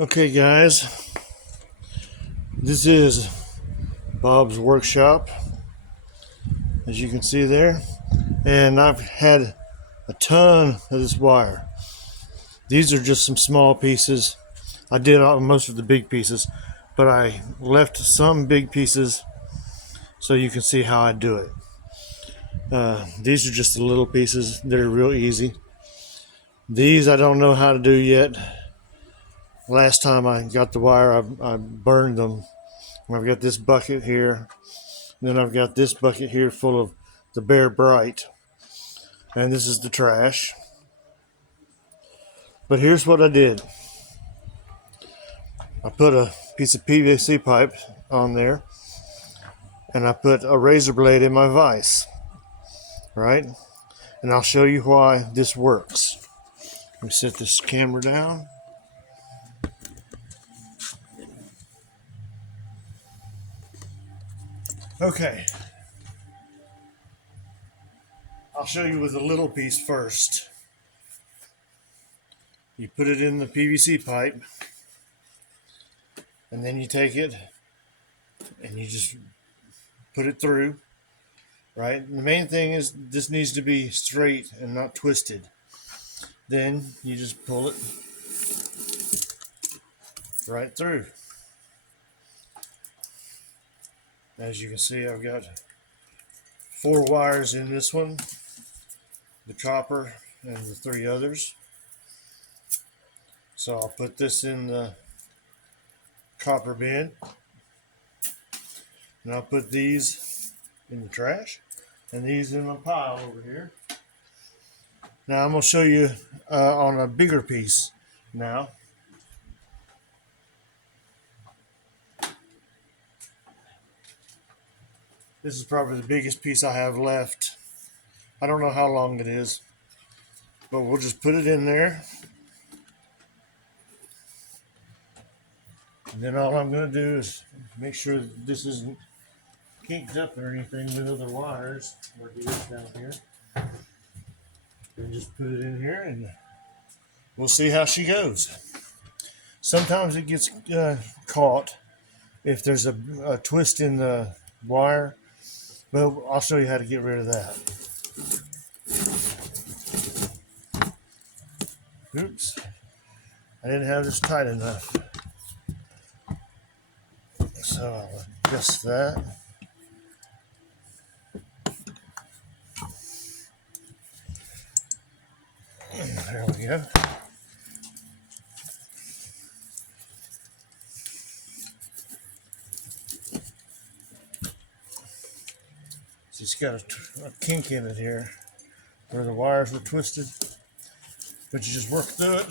Okay, guys, this is Bob's workshop, as you can see there, and I've had a ton of this wire. These are just some small pieces. I did most of the big pieces, but I left some big pieces so you can see how I do it. These are just the little pieces. They're real easy. These I don't know how to do yet. Last time I got the wire, I burned them. I've got this bucket here. Then I've got this bucket here full of the Bear Bright. And this is the trash. But here's what I did. I put a piece of PVC pipe on there. And I put a razor blade in my vise. Right? And I'll show you why this works. Let me set this camera down. Okay. I'll show you with a little piece first. You put it in the PVC pipe, and then you take it and you just put it through, right? And the main thing is this needs to be straight and not twisted. Then you just pull it right through. As you can see, I've got 4 wires in this one, the copper and the 3 others. So I'll put this in the copper bin, and I'll put these in the trash and these in my pile over here. Now I'm going to show you on a bigger piece now. This is probably the biggest piece I have left. I don't know how long it is, but we'll just put it in there. And then all I'm going to do is make sure that this isn't kinked up or anything with other wires, like it is down here. And just put it in here and we'll see how she goes. Sometimes it gets caught if there's a twist in the wire, but I'll show you how to get rid of that. Oops, I didn't have this tight enough. So I'll adjust that. There we go. It's got a kink in it here where the wires were twisted, but you just work through it.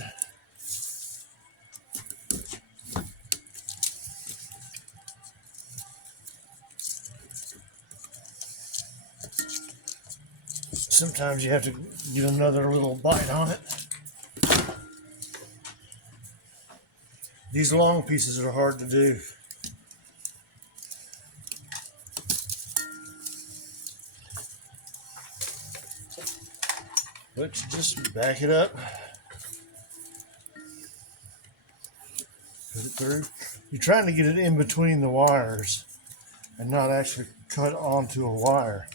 Sometimes you have to get another little bite on it. These long pieces are hard to do. But you just back it up, put it through. You're trying to get it in between the wires and not actually cut onto a wire.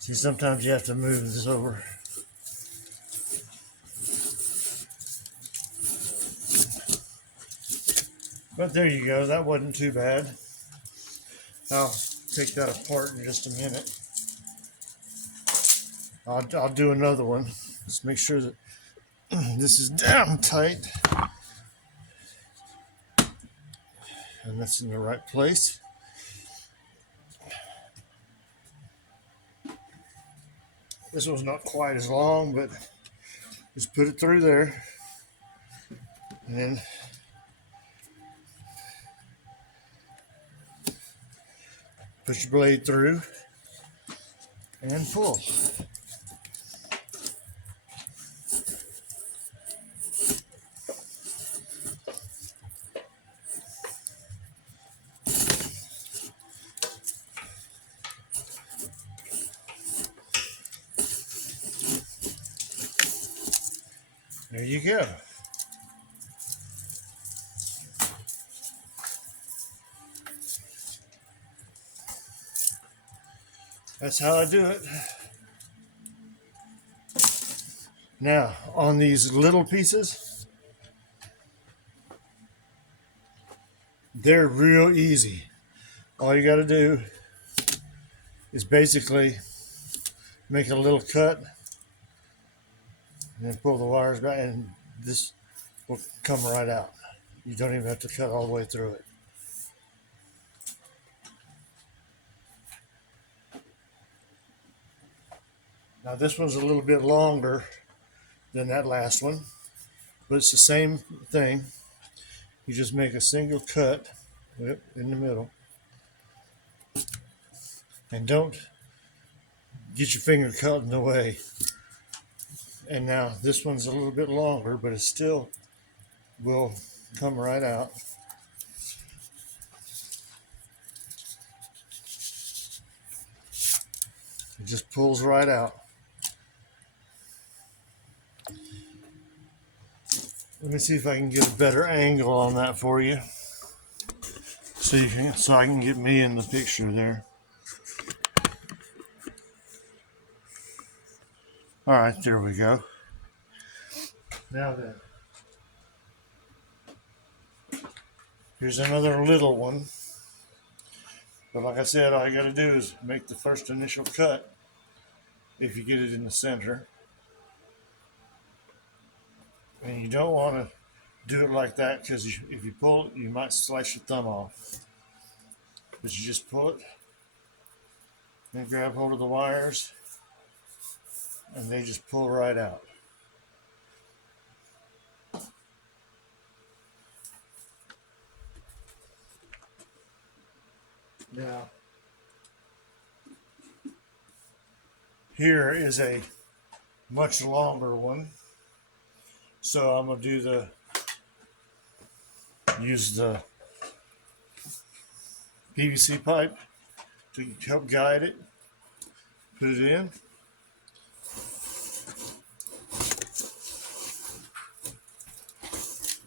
See, sometimes you have to move this over. But there you go, that wasn't too bad. I'll take that apart in just a minute. I'll do another one. Just make sure that this is down tight. And that's in the right place. This one's not quite as long, but just put it through there. And then push your blade through and pull. There you go. That's how I do it. Now, on these little pieces, they're real easy. All you got to do is basically make a little cut and then pull the wires back, and this will come right out. You don't even have to cut all the way through it. Now this one's a little bit longer than that last one, but it's the same thing. You just make a single cut in the middle, and don't get your finger caught in the way. And now this one's a little bit longer, but it still will come right out. It just pulls right out. Let me see if I can get a better angle on that for you, so I can get me in the picture there. All right, there we go. Now then, here's another little one. But like I said, all you got to do is make the first initial cut if you get it in the center. And you don't want to do it like that, because if you pull it, you might slice your thumb off. But you just pull it, then grab hold of the wires, and they just pull right out. Now, here is a much longer one. So I'm going to use the PVC pipe to help guide it. Put it in.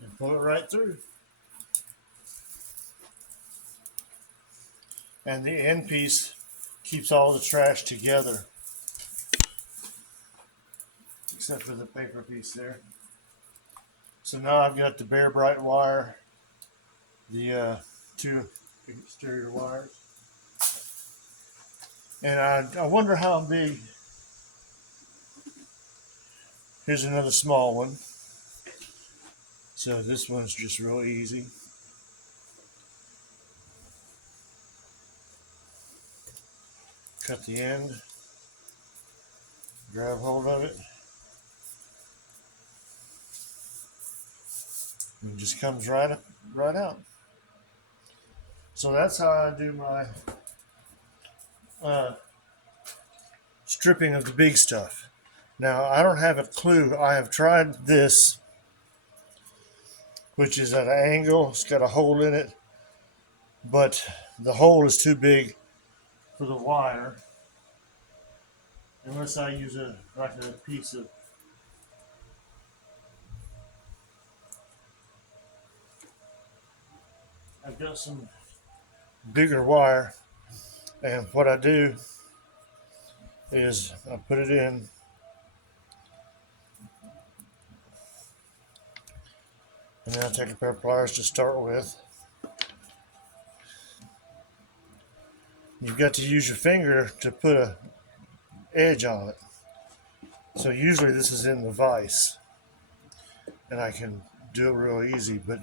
And pull it right through. And the end piece keeps all the trash together, except for the paper piece there. So now I've got the bare bright wire, the two exterior wires, and I wonder how big. Here's another small one. So this one's just real easy. Cut the end, grab hold of it, and it just comes right out. So that's how I do my stripping of the big stuff. Now, I don't have a clue. I have tried this, which is at an angle. It's got a hole in it, but the hole is too big for the wire, unless I use a piece of I've got some bigger wire, and what I do is I put it in, and then I take a pair of pliers to start with. You've got to use your finger to put a edge on it. So usually this is in the vise, and I can do it real easy, but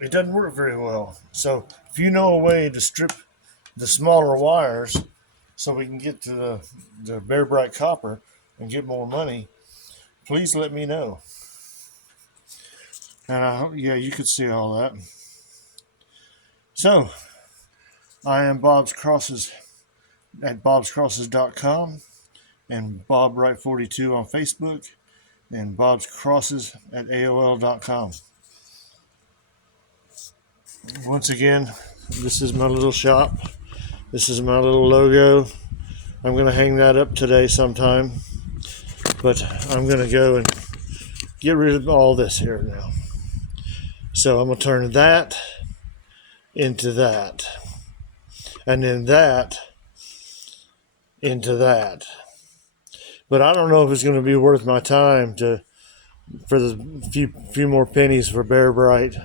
it doesn't work very well. So if you know a way to strip the smaller wires so we can get to the bare bright copper and get more money, please let me know. And I hope, yeah, you could see all that. So I am Bob's Crosses at bobscrosses.com, and BobWright42 on Facebook, and Bob's Crosses at AOL.com. Once again, this is my little shop. This is my little logo. I'm going to hang that up today sometime, but I'm going to go and get rid of all this here now. So I'm going to turn that into that, and then that into that. But I don't know if it's going to be worth my time for the few more pennies for Bear Bright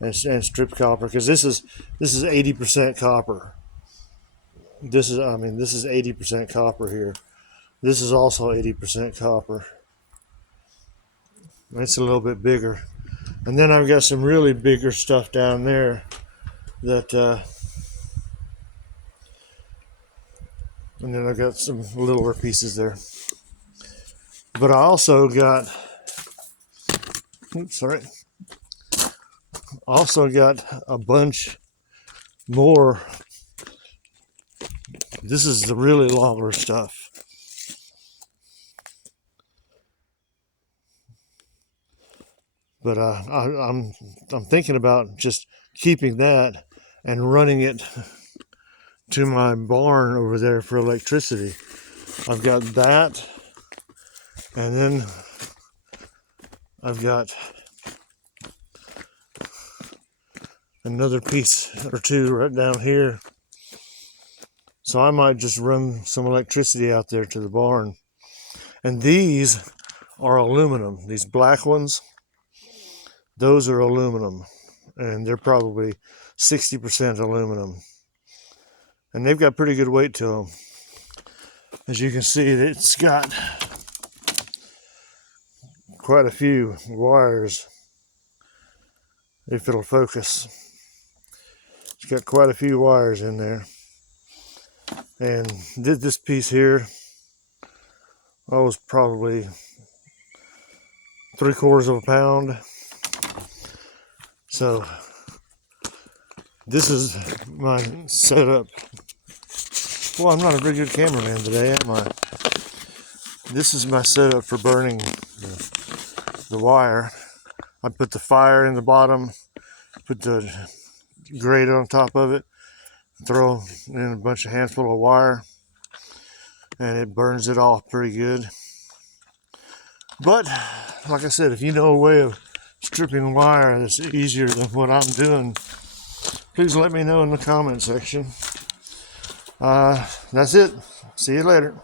and strip copper, because this is 80% copper. This is 80% copper here. This is also 80% copper. It's a little bit bigger. And then I've got some really bigger stuff down there that and then I've got some littler pieces there. But I also got a bunch more. This is the really longer stuff. But I'm thinking about just keeping that and running it to my barn over there for electricity. I've got that, and then I've got another piece or two right down here. So I might just run some electricity out there to the barn. And these are aluminum. These black ones, those are aluminum. And they're probably 60% aluminum. And they've got pretty good weight to them. As you can see, it's got quite a few wires, if it'll focus. It's got quite a few wires in there. And this piece here, was probably 3/4 of a pound. So this is my setup. Well, I'm not a very good cameraman today, am I? This is my setup for burning the wire. I put the fire in the bottom, put the grate on top of it, throw in a handful of wire, and it burns it off pretty good. But like I said, if you know a way of stripping wire that's easier than what I'm doing, please let me know in the comment section. That's it. See you later.